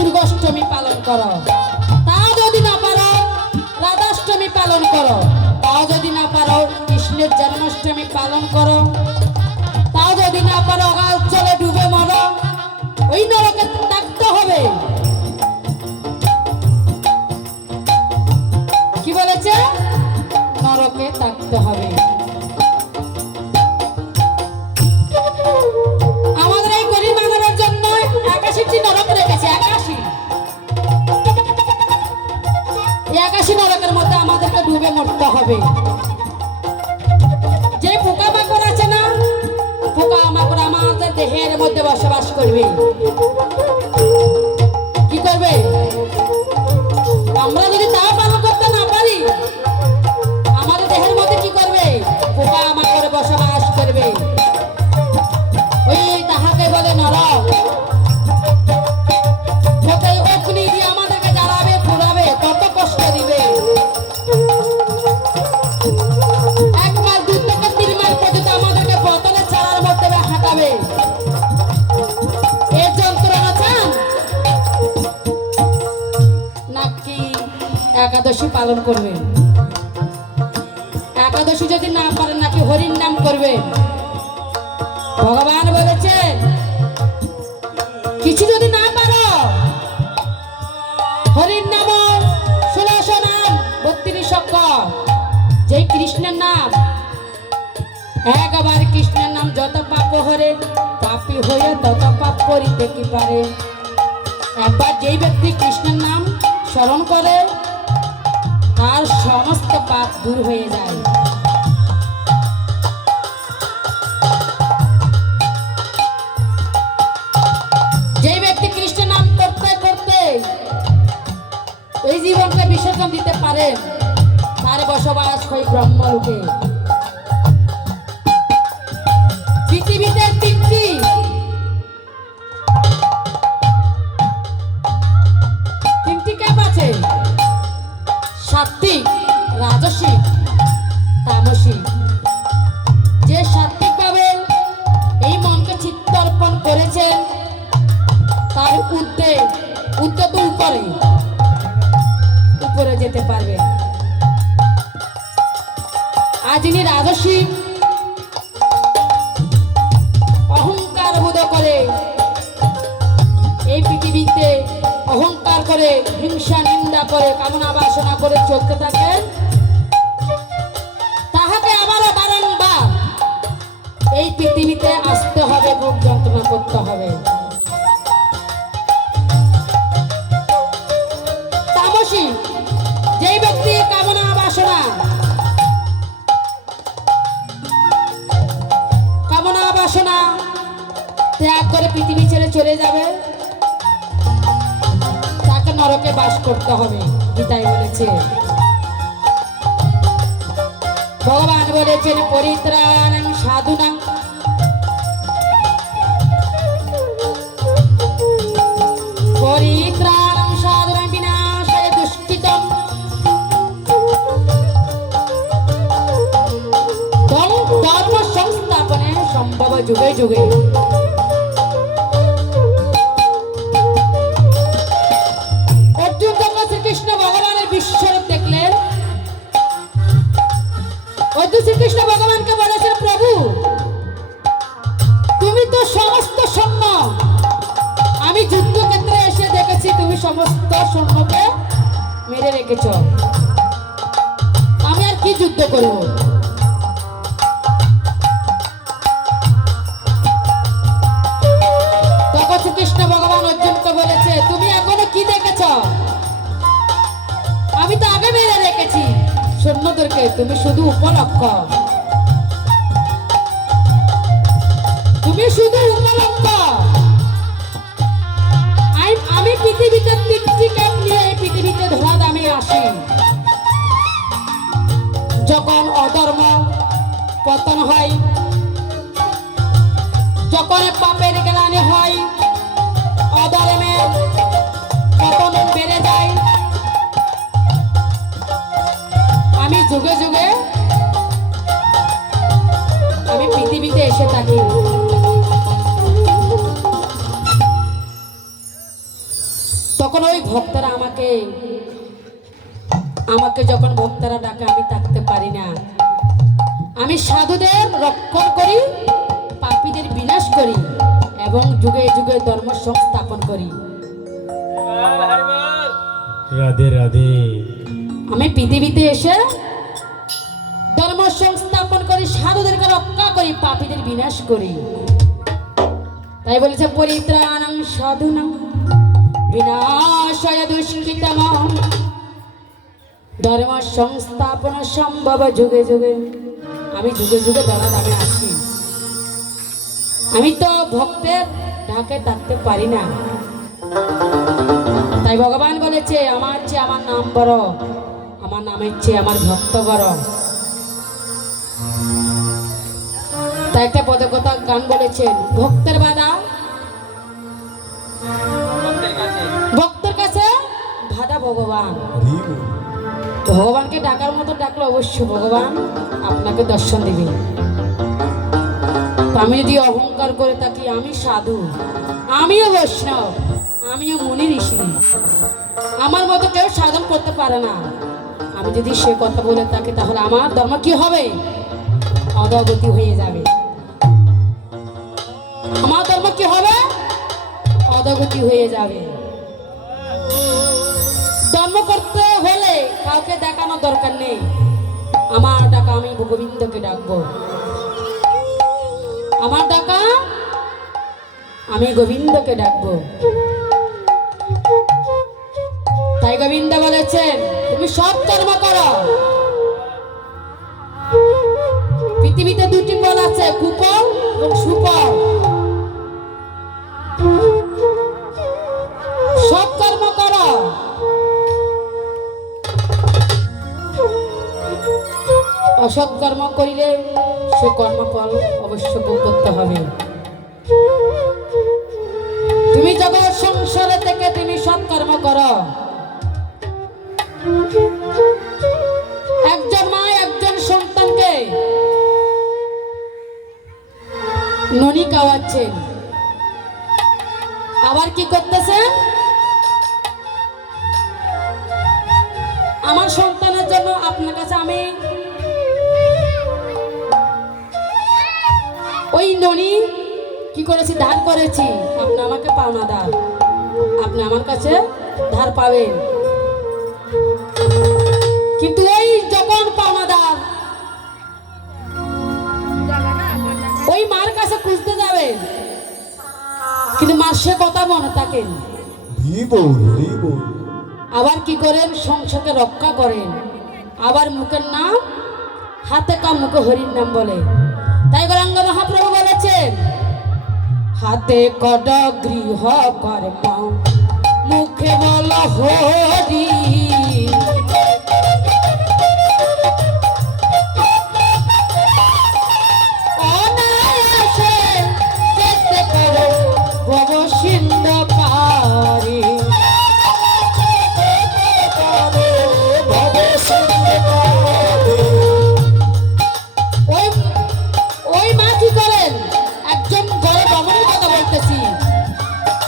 দুর্গাষ্টমী পালন করো, তাও যদি না পারো রাধাষ্টমী পালন করো, তাও যদি না পারো কৃষ্ণের জন্মাষ্টমী পালন করো, তাও যদি না পারো অগাধ জলে ডুবে মরো, ওই নরকে থাকতে হবে। কি বলেছে? নরকে থাকতে হবে। আমাদের এই গরিব মানুষের জন্য 81টি নরক রেখেছে। 81 নরকের মধ্যে আমাদেরকে ডুবে মরতে হবে। যে পোকামাকড় আছে না, পোকামাকড় আমাদের দেহের মধ্যে বসবাস করবে। কি করবে? আমরা যদি তা পালন করতে না পারি, আমাদের দেহের মধ্যে কি করবে? পোকামাকড় বসবাস করবে। ওই তাহাকে বলে নরক। কোথায় অগ্নি দিয়ে আমাদেরকে জ্বালাবে, পোড়াবে, কত কষ্ট দিবে। 1 মাইল 2 থেকে 3 মাইল পর্যন্ত আমাদেরকে বোতলে চালার মধ্যে হাঁটাবে। এর যন্ত্রণা চান নাকি একাদশী পালন করবে? একাদশী যদি না পারেন নাকি হরির নাম করবে? ভগবান বলেছেন কিছু যদি না পারো, হরির নাম 1600 নাম 32 অক্ষর, যেই কৃষ্ণের নাম, একবার কৃষ্ণের নাম যত পাপ হরে, পাপী হয়ে তত পাপ করিতে কি পারে। একবার যেই ব্যক্তি কৃষ্ণের নাম স্মরণ করে, তার সমস্ত পাপ দূর হয়ে যায়। যেই ব্যক্তি কৃষ্ণের নাম করতে করতে এই জীবনকে বিসর্জন দিতে পারে, তার বসবাস হয় ব্রহ্মলোকে। পৃথিবীতে 3টি ক্যাপ আছে: সাত্ত্বিক, রাজসিক, তামসিক। যে সাত্ত্বিক ভাবে এই মনকে চিত্ত অর্পণ করেছেন, তার ঊর্ধ্বে তো উপরে যেতে পারবে। আর যিনি রাজসিক, অহংকার বোধ করে এই পৃথিবীতে অহংকার করে, হিংসা নিন্দা করে, কামনা বাসনা করে চলতে থাকেন, তাহাকে আবারও বারংবার এই পৃথিবীতে আসতে হবে, ভোগ যন্ত্রণা করতে হবে। তামসিক যেই ব্যক্তি কামনা বাসনা ত্যাগ করে পৃথিবী ছেড়ে চলে যাবে, তাকে নরকে বাস করতে হবে। গীতায় বলেছে, ভগবান বলেছেন পরিত্রাণাং সাধুনাং পরিত্রাণাং সাধুনাং বিনাশায় দুষ্কৃতম ধর্ম সংস্থাপনে সম্ভব যুগে যুগে। অর্জুন যখন শ্রীকৃষ্ণ ভগবানের বিশ্বরূপ দেখলেন, অর্জুন শ্রীকৃষ্ণ ভগবানকে বলেছেন, প্রভু তুমি তো সমস্ত সৈন্য, আমি যুদ্ধক্ষেত্রে এসে দেখেছি তুমি সমস্ত সৈন্যকে মেরে রেখেছ, আমি আর কি যুদ্ধ করব? তখন শ্রীকৃষ্ণ ভগবান অর্জুনকে বলেছে, তুমি এখনো কি দেখেছ? আমি তো আগে মেরে রেখেছি সৈন্যদেরকে, তুমি শুধু উপলক্ষ, তুমি শুধু উপলক্ষ। আমি পৃথিবীতে 3টি ক্যাপ নিয়ে এই পৃথিবীতে ধরা দামে আসি। যখন অধর্ম পতন হয়, যখন পাপের গ্লানি হয়, অধর্মের পতন বেড়ে যায়, আমি যুগে যুগে আমি পৃথিবীতে এসে থাকি। তখন ওই ভক্তরা আমাকে আমাকে যখন ভক্তরা ডাকে আমি থাকতে পারি না। আমি সাধুদের রক্ষণ করি, পাপীদের বিনাশ করি এবং যুগে যুগে ধর্ম সংস্থাপন করি। রাধে রাধে। আমি পৃথিবীতে এসে ধর্ম সংস্থাপন করি, সাধুদেরকে রক্ষা করি, পাপীদের বিনাশ করি। তাই বলেছে পরিত্রাণাং সাধুনাং বিনাশায় দুষ্কৃতমঃ ধর্ম সংস্থাপন সম্ভব যুগে যুগে। আমি যুগে যুগে ধরার আমি আসি। আমি তো ভক্তের ঢাকে থাকতে পারি না। তাই ভগবান বলেছে আমার চেয়ে আমার নাম বড়, আমার নামের চেয়ে আমার ভক্ত বড়। তাই একটা পদকথা গান বলেছেন, ভক্তের বাধা ভক্তের কাছে বাধা ভগবান। ভগবানকে ডাকার মতো ডাকলে অবশ্যই ভগবান আপনাকে দর্শন দিবে। আমি যদি অহংকার করে থাকি আমি সাধু, আমিও বৈষ্ণব, আমিও মুনি ঋষি, আমার মতো কেউ সাধন করতে পারে না, আমি যদি সে কথা বলে থাকি তাহলে আমার ধর্ম কি হবে? অধোগতি হয়ে যাবে। আমার ধর্ম কি হবে? অধোগতি হয়ে যাবে। ধর্ম করতে হলে কাউকে দেখানো দরকার নেই। আমার ডাকা আমি গোবিন্দকে ডাকবো, আমার ডাকা আমি গোবিন্দকে ডাকবো। তাই গোবিন্দ বলেছেন তুমি সব কর্ম করো। পৃথিবীতে দুটি ফল আছে, কুফল এবং সুফল। সব কর্ম করো। অসৎ কর্ম করিলে সে কর্মফল অবশ্য ভোগ করতে হবে। তুমি জগৎ সংসারে থেকে তুমি সৎকর্ম করো। একজন মা একজন সন্তানকে ননি খাওয়াচ্ছেন, আবার কি করতেছেন? আমার সন্তানের জন্য আপনার কাছে আমি ওই ননি কি করেছি? ধার করেছি। আপনি আমাকে পাওনাদার, আপনি আমার কাছে ধার পাবেন। কিন্তু ওই যখন পাওনাদার ওই মার কাছে খুঁজতে যাবেন, কিন্তু মার সে কথা মনে থাকেন। আবার কি করেন? সংসারকে রক্ষা করেন। আবার মুখের নাম হাতে কাম, মুখে হরির নাম বলে। তাই গৌরাঙ্গ মহাপ্রভু বলেছেন হাতে কড গৃহ কর্ম মুখে বল হরি। অনায়াসে যেতে পারো ভব সিন্ধ পারি। ওই মা কি করেন? একজন ঘরে রমণীর কথা বলতেছি,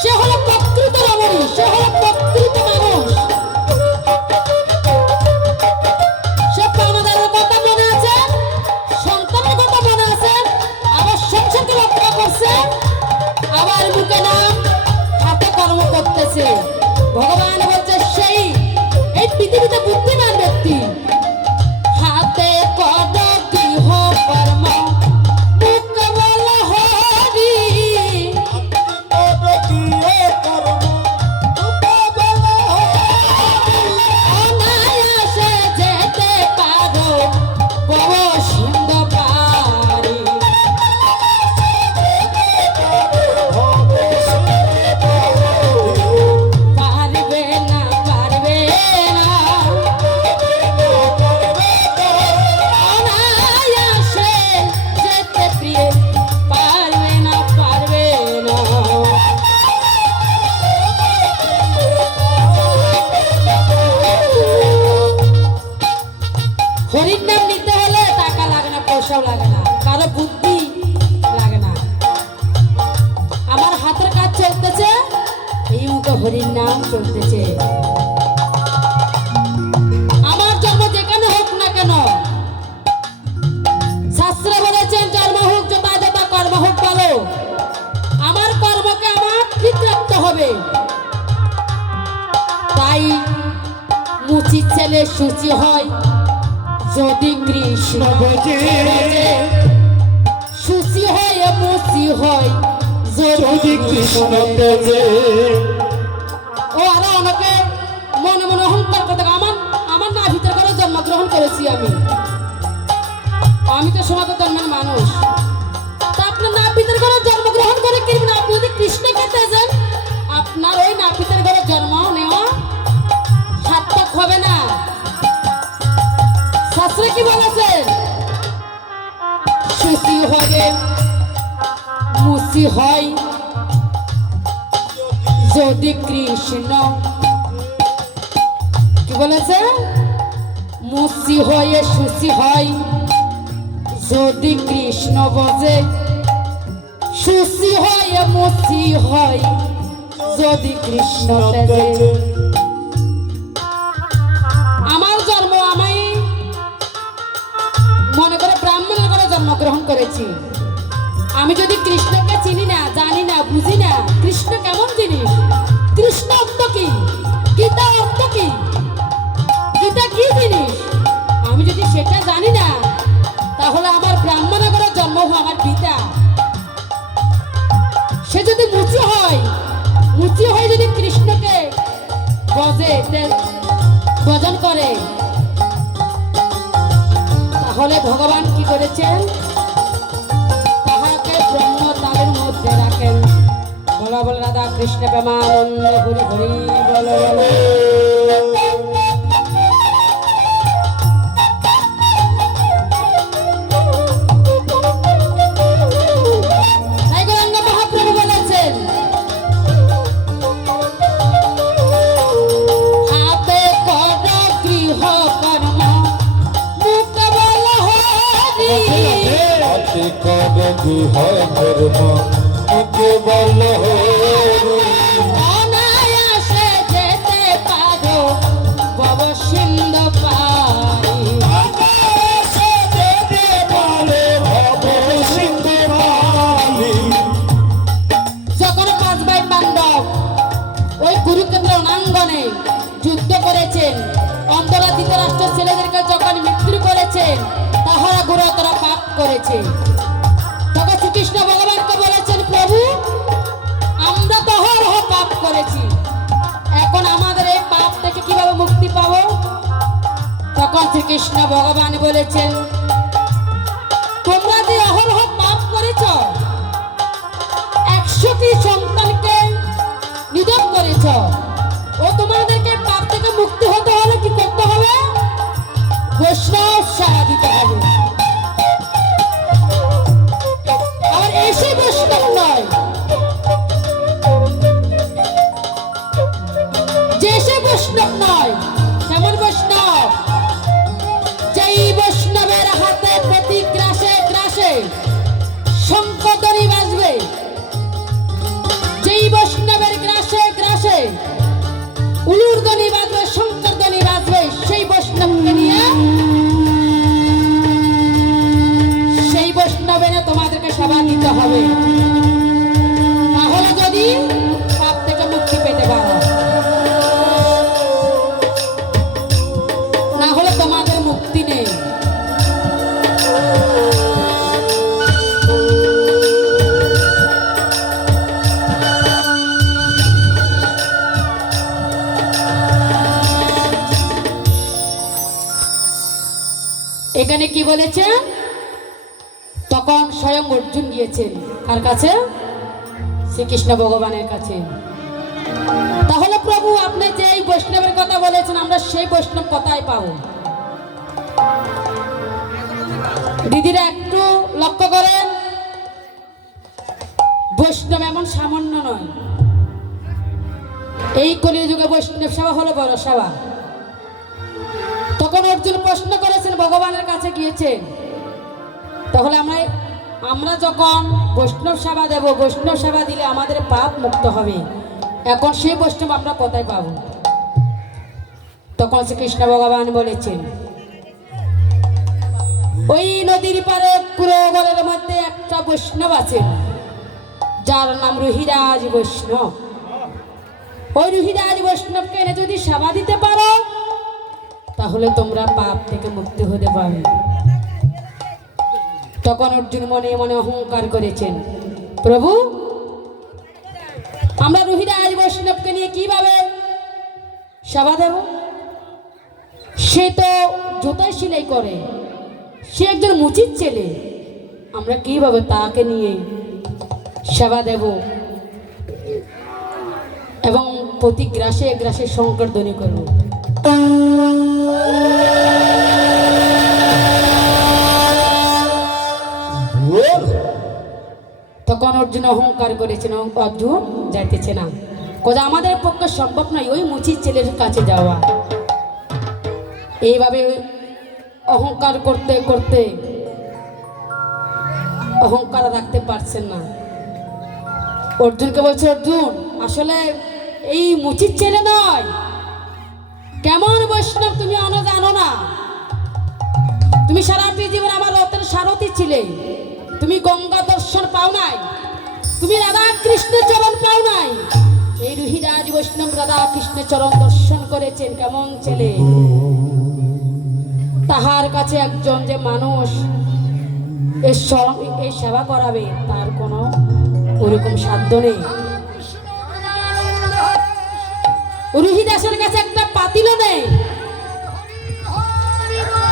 সে হলো প্রকৃত রমণী, সে হলো প্রকৃত মানুষ। সে পাওনাদারের কথা মনে আছে, সন্তানের কথা মনে আছে, আবার সংসারকে রক্ষা করছে, আবার মুখে নাম হাতে কর্ম করতেছে। ভগবান বলছে সেই এই পৃথিবীতে বুদ্ধিমান ব্যক্তি। হাতে কড গৃহ কর্ম মুখে বল হরি। অনায়াসে যেতে পারো ভব সিন্ধ পারি। পারবে না, পারবে না, অনায়াসে যেতে প্রিয়ে পারবে না, পারবে না। হরির নাম নিতে হলে টাকা লাগে না, পয়সাও লাগে না, কারো বুদ্ধি লাগে না। আমার হাতের কাজ চলতেছে, এই মুখে হরির নাম চলতেছে। আমার জন্ম যেখানে হোক না কেন, শাস্ত্রে বলেছেন জন্ম হোক যথা যথা কর্ম হোক ভালো, আমার কর্মকে আমার ঠিক রাখতে হবে। তাই মুচির ছেলে সূচি হয় যদি কৃষ্ণ ভজে সূচি হয় মুচি হয় যদি কৃষ্ণ তেজে। ও আরো অনেকে মনে মনে অহংকার করতে থাকে, আমার আমার না ভিতর করে জন্মগ্রহণ করেছি আমি তো সনাতন জন্মের মানুষ। তা আপনার না ভিতর করে জন্মগ্রহণ করে কিনবেন, আপনি যদি কৃষ্ণকে তেজেন আপনার ওই না ভিতর করে জন্ম নেওয়া সার্থক হবে না। শাস্ত্রে কি বলেছেন? সুচি হবে মুচি হয় যদি কৃষ্ণ, কি বলেছে? মুচি হয়ে সুচি হয় যদি কৃষ্ণ বজে, সুচি হয়ে মুচি হয় যদি কৃষ্ণ তেজে। আমার জন্ম আমি মনে করে ব্রাহ্মণের ঘরে জন্মগ্রহণ করেছি। আমি যদি কৃষ্ণকে চিনি না, জানি না, বুঝি না কৃষ্ণ কেমন জিনিস, কৃষ্ণ অর্থ কি, গীতা অর্থ কি, গীতা কি জিনিস, আমি যদি সেটা জানি না, তাহলে আমার ব্রাহ্মণের ঘরে জন্ম হওয়া আমার পিতা। সে যদি মুচি হয় যদি কৃষ্ণকে ভজন করে, তাহলে ভগবান কি করেছেন? তাহাকে ব্রহ্ম তালের মধ্যে রাখেন। বলা বল রাধা কৃষ্ণ প্রেমানন্দ হরি হরি বল বল। অনায়াসে যেতে পারো ভব সিন্ধু পারি, যখন 5 ভাই পাণ্ডব ওই কুরুক্ষেত্র রণাঙ্গনে যুদ্ধ করেছেন, অন্ধরা ধৃতরাষ্ট্রের ছেলেদেরকে যখন মৃত্যু করেছেন, তাহারা গুরুতর পাপ করেছে। তখন শ্রীকৃষ্ণ ভগবানকে বলেছেন, প্রভু আমরা তো অহরহ পাপ করেছি, এখন আমাদের এই পাপ থেকে কিভাবে মুক্তি পাবো? তখন শ্রীকৃষ্ণ ভগবান বলেছেন, তোমরা যে অহরহ পাপ করেছ, 100টি সন্তানকে নিধন করেছ, ও তোমাদেরকে পাপ থেকে মুক্তি হতে হলে কি করতে হবে? বৈষ্ণব সেবা দিতে হবে। আর এসে বৈষ্ণব নয়, যে সে বৈষ্ণব নয়, কেমন বৈষ্ণব? যেই বৈষ্ণবের হাতে প্রতি গ্রাসে গ্রাসে শঙ্খধ্বনি বাজবে, যেই বৈষ্ণবের গ্রাসে গ্রাসে উলুর ধ্বনি বাজবে, শঙ্কর ধ্বনি বাজবে, সেই বৈষ্ণবকে নিয়ে, সেই বৈষ্ণবে না তোমাদেরকে সেবা দিতে হবে। তাহলে যদি পাপ থেকে মুক্তি পেতে পারো, না হলে তোমাদের মুক্তি নেই। এখানে কি বলেছে? তখন স্বয়ং অর্জুন গিয়েছেন কার কাছে? শ্রীকৃষ্ণ ভগবানের কাছে। তাহলে প্রভু আপনি যে এই বৈষ্ণবের কথা বলেছেন, আমরা সেই বৈষ্ণব কথাই পাবো। দিদিরা একটু লক্ষ্য করেন, বৈষ্ণব এমন সামান্য নয়। এই কলিযুগে বৈষ্ণব সেবা হলো বড় সেবা। তখন অর্জুন প্রশ্ন করেছেন, ভগবানের কাছে গিয়েছেন, তাহলে আমরা যখন বৈষ্ণব সেবা দেব, বৈষ্ণব সেবা দিলে আমাদের পাপ মুক্ত হবে, এখন সেই বৈষ্ণব আমরা কোথায় পাবো? তখন শ্রীকৃষ্ণ ভগবান বলেছেন, ওই নদীর পারে কুরগলের মধ্যে একটা বৈষ্ণব আছে, যার নাম রুহিরাজ বৈষ্ণব। ওই রুহিরাজ বৈষ্ণবকে এনে যদি সেবা দিতে পারো, তাহলে তোমরা পাপ থেকে মুক্তি হতে পারবে। তখন অর্জুন মনে মনে অহংকার করেছেন, প্রভু, আমরা রুহিরাজ বৈষ্ণবকে নিয়ে কিভাবে সেবা দেব? সে তো জুতাই সেলাই করে, সে একজন মুচির ছেলে, আমরা কিভাবে তাকে নিয়ে সেবা দেব এবং প্রতি গ্রাসে গ্রাসে শঙ্কর ধ্বনি করব? তখন অর্জুন অহংকার করেছেন, অর্জুন যাইতেছে না, কোথা আমাদের পক্ষে সম্ভব নয় ওই মুচির ছেলের কাছে যাওয়া। এইভাবে অহংকার করতে করতে অহংকার রাখতে পারছেন না। অর্জুনকে বলছে, অর্জুন আসলে এই মুচির ছেলে নয়, কেমন বৈষ্ণব তুমি জানো না। তুমি সারাটি জীবন আমার রথের সারথি ছিলে, তুমি গঙ্গা দর্শন পাও নাই, তুমি রাধা কৃষ্ণের চরণ পাও নাই। এই রুহিরাজ বৈষ্ণব রাধা কৃষ্ণের চরণ দর্শন করেছেন, কেমন ছেলে। তাহার কাছে একজন যে মানুষ এই সেবা করাবে, তার কোনো ওরকম সাধ্য নেই। রুহিদাসের কাছে একটা পাতিলও নেই,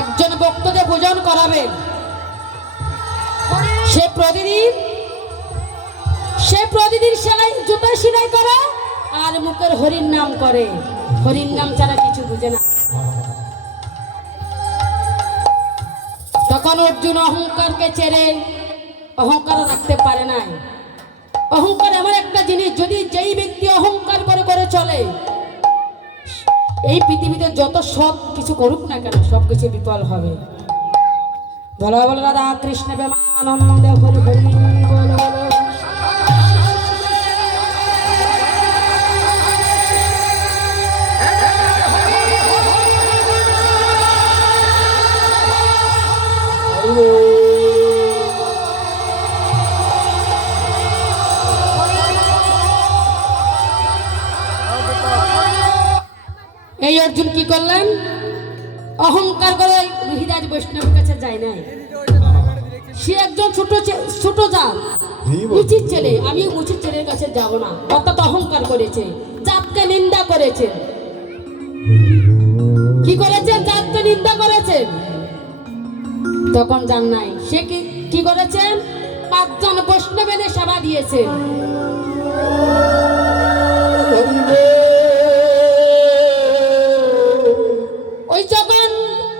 একজন ভক্তদের ভোজন করাবে। সে প্রতিদিন সেলাই জুতা সেলাই করে আর মুখের হরির নাম করে, হরির নাম ছাড়া কিছু বুঝে না। তখন অর্জুন অহংকারকে ছেড়ে অহংকার রাখতে পারে নাই। অহংকার এমন একটা জিনিস, যদি যেই ব্যক্তি অহংকার করে করে চলে, এই পৃথিবীতে যত সব কিছু করুক না কেন, সব কিছু বিফল হবে। বলো বলো রাধা কৃষ্ণ প্রেমানন্দে হরি হরি বলো বলো। এই অর্জুন কি করলেন? অহংকার করে রুহিরাজ বৈষ্ণবের কাছে যায় নাই। সে একজন ছোট জাত, উচিত ছেলে, আমি উচিত ছেলের কাছে যাব না, অর্থাৎ অহংকার করেছে, জাতকে নিন্দা করেছে। কি করেছেন? জাতকে নিন্দা করেছেন। তখন জান নাই সে কি করেছেন? 5 জন বৈষ্ণব এনে সেবা দিয়েছে। ওই যখন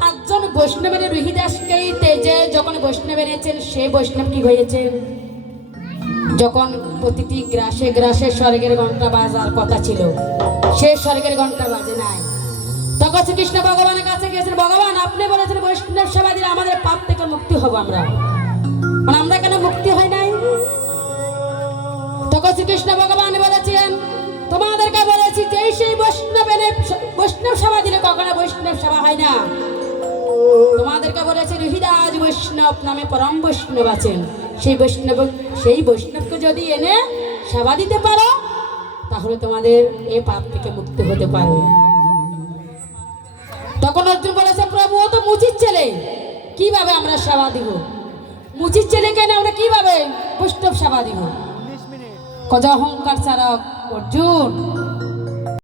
5 জন বৈষ্ণব এনে রুহিদাসকে তেজে যখন বৈষ্ণব এনেছেন, সে বৈষ্ণব কি হয়েছে? যখন প্রতিটি গ্রাসে গ্রাসে স্বর্গের ঘন্টা বাজার কথা ছিল, সে স্বর্গের ঘন্টা বাজে নাই। তখন শ্রীকৃষ্ণ ভগবানের কাছে গিয়েছেন, ভগবান আপনি বলেছেন বৈষ্ণব সেবা দিলে আমাদের পাপ থেকে মুক্তি হব, আমরা কেন মুক্তি হয় নাই? তখন শ্রীকৃষ্ণ ভগবান বলেছেন, তোমাদেরকে বলেছি যে সেই বৈষ্ণব সেবা দিলে কখনো বৈষ্ণব সেবা হয় না। তোমাদেরকে বলেছে রুহিরাজ বৈষ্ণব নামে পরম বৈষ্ণব আছেন, সেই বৈষ্ণবকে যদি এনে সেবা দিতে পারো, তাহলে তোমাদের এই পাপ থেকে মুক্তি হতে পারবে। তখন অর্জুন বলেছে, প্রভু ও তো মুচির ছেলে, কিভাবে আমরা সেবা দিব? মুচির ছেলেকে না আমরা কিভাবে বৈষ্ণব সেবা দিব? কত অহংকার ছাড়া অর্জুন।